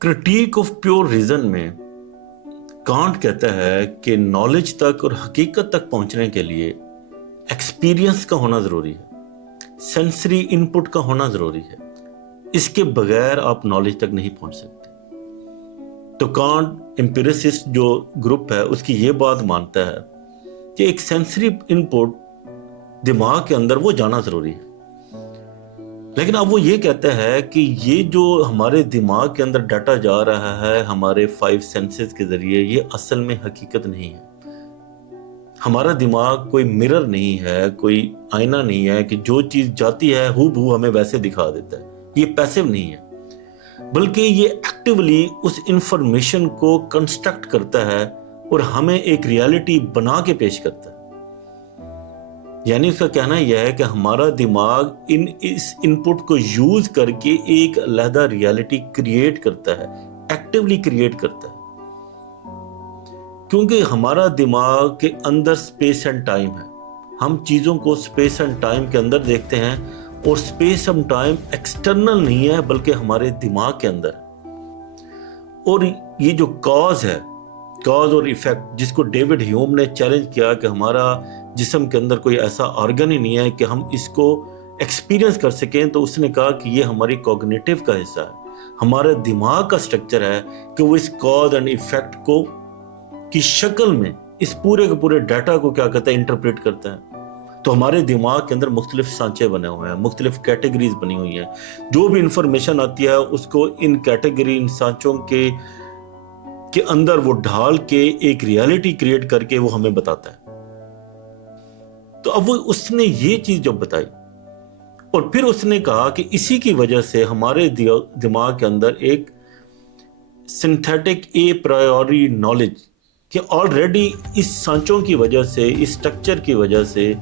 Critic of pure reason में can't कहता है कि नॉलेज तक और हकीकत तक पहुंचने के लिए एक्सपीरियंस का होना ज़रूरी है, सेंसरी इनपुट का होना ज़रूरी है। इसके बगैर आप नॉलेज तक नहीं पहुंच सकते। तो कांट एम्पिरिसिस्ट जो ग्रुप है उसकी ये बात मानता है कि एक सेंसरी इनपुट दिमाग के अंदर वो जाना ज़रूरी है। लेकिन अब वो ये कहता है कि ये जो हमारे दिमाग के अंदर डाटा जा रहा है हमारे 5 सेंसेस के ज़रिए, ये असल में हकीकत नहीं है। हमारा दिमाग कोई मिरर नहीं है, कोई आईना नहीं है कि जो चीज़ जाती है हूबहू हमें वैसे दिखा देता है। ये पैसिव नहीं है, बल्कि ये एक्टिवली उस इंफॉर्मेशन को कंस्ट्रक्ट करता है और हमें एक रियलिटी बना के पेश करता है। यानी उसका कहना यह है कि हमारा दिमाग इस इनपुट को यूज करके एक अलग रियलिटी क्रिएट करता है, एक्टिवली क्रिएट करता है। क्योंकि हमारा दिमाग के अंदर स्पेस एंड टाइम है, हम चीजों को स्पेस एंड टाइम के अंदर देखते हैं, और स्पेस एंड टाइम एक्सटर्नल नहीं है बल्कि हमारे दिमाग के अंदर है। और ये जो कॉज है, कॉज और इफेक्ट, जिसको डेविड ह्यूम ने चैलेंज किया कि हमारा जिस्म के अंदर कोई ऐसा ऑर्गन ही नहीं है कि हम इसको एक्सपीरियंस कर सकें, तो उसने कहा कि ये हमारी कॉग्निटिव का हिस्सा है, हमारे दिमाग का स्ट्रक्चर है कि वो इस कॉज एंड इफेक्ट को की शक्ल में इस पूरे के पूरे डाटा को क्या करता है, इंटरप्रेट करता है। तो हमारे दिमाग के अंदर मुख्तलिफ सांचे बने हुए हैं, मुख्तलिफ कैटेगरीज बनी हुई हैं। जो भी इंफॉर्मेशन आती है उसको इन कैटेगरी, इन सांचों के अंदर वो ढाल के एक रियलिटी क्रिएट करके वो हमें बताता है। तो अब वो उसने ये चीज जब बताई और फिर उसने कहा कि इसी की वजह से हमारे दिमाग के अंदर एक सिंथेटिक ए प्रायोरी नॉलेज कि ऑलरेडी इस सांचों की वजह से, इस स्ट्रक्चर की वजह से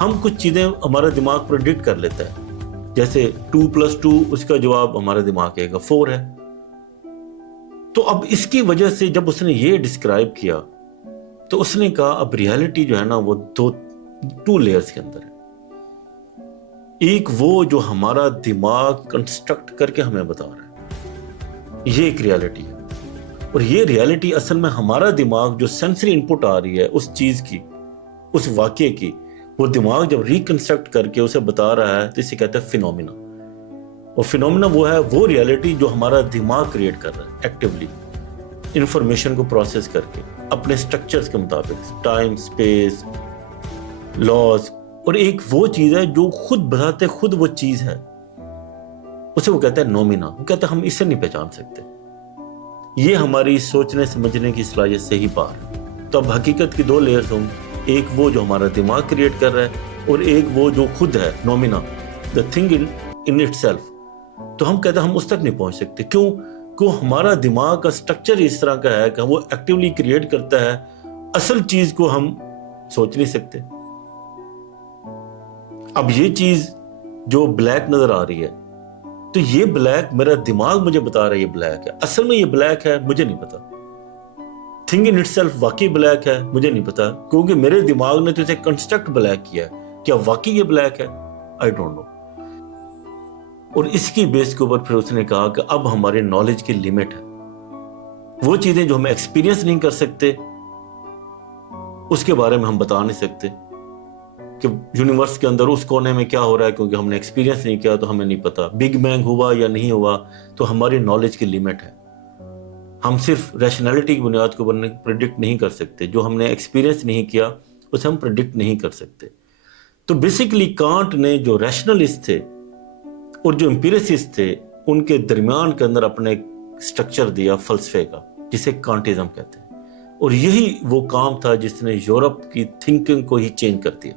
हम कुछ चीजें हमारा दिमाग प्रेडिक्ट कर लेता है। जैसे 2+2 उसका जवाब हमारा दिमाग कहेगा 4 है। तो अब इसकी वजह से जब उसने ये डिस्क्राइब किया तो उसने कहा अब रियलिटी जो है ना वो 2 लेयर्स के अंदर है। एक वो जो हमारा दिमाग कंस्ट्रक्ट करके हमें बता रहा है, ये एक रियलिटी है। और ये रियलिटी असल में हमारा दिमाग जो सेंसरी इनपुट आ रही है उस चीज की, उस वाक्य की, वो दिमाग जब रिकंस्ट्रक्ट करके उसे बता रहा है तो इसे कहते हैं फिनोमिना। और फिनोमिना वो है वो रियलिटी जो हमारा दिमाग क्रिएट कर रहा है एक्टिवली, इंफॉर्मेशन को प्रोसेस करके अपने स्ट्रक्चर्स के मुताबिक, टाइम, स्पेस, लॉज। और एक वो चीज है जो खुद बताते खुद वो चीज है, उसे वो कहता है नोमिना। वो कहता है हम इसे नहीं पहचान सकते, ये हमारी सोचने समझने की सलाहियत से ही पार है। तो अब हकीकत की 2 लेयर्स होंगी, एक वो जो हमारा दिमाग क्रिएट कर रहा है और एक वो जो खुद है, नोमिना, द थिंग इन इटसेल्फ। तो हम कहते हैं हम उस तक नहीं पहुंच सकते। क्यों हमारा दिमाग का स्ट्रक्चर इस तरह का है कि वो एक्टिवली क्रिएट करता है, असल चीज को हम सोच नहीं सकते। अब ये चीज जो ब्लैक नजर आ रही है, तो ये ब्लैक मेरा दिमाग मुझे बता रहा है ये ब्लैक है, असल में ये ब्लैक है मुझे नहीं पता। थिंग इन इटसेल्फ वाकई ब्लैक है मुझे नहीं पता, क्योंकि मेरे दिमाग ने तो इसे कंस्ट्रक्ट ब्लैक किया है। क्या वाकई ये ब्लैक है? I don't know. और इसकी बेस के ऊपर फिर उसने कहा कि अब हमारे नॉलेज की लिमिट है। वो चीजें जो हम एक्सपीरियंस नहीं कर सकते उसके बारे में हम बता नहीं सकते कि यूनिवर्स के अंदर उस कोने में क्या हो रहा है, क्योंकि हमने एक्सपीरियंस नहीं किया तो हमें नहीं पता। बिग बैंग हुआ या नहीं हुआ, तो हमारी नॉलेज की लिमिट है। हम सिर्फ रैशनैलिटी की बुनियाद के ऊपर प्रेडिक्ट नहीं कर सकते, जो हमने एक्सपीरियंस नहीं किया उसे हम प्रेडिक्ट नहीं कर सकते। तो बेसिकली कांट ने जो रैशनलिस्ट थे और जो एम्पिरिसिस्ट थे उनके दरमियान के अंदर अपने स्ट्रक्चर दिया फलसफे का, जिसे कांटिज्म कहते हैं। और यही वो काम था जिसने यूरोप की थिंकिंग को ही चेंज कर दिया।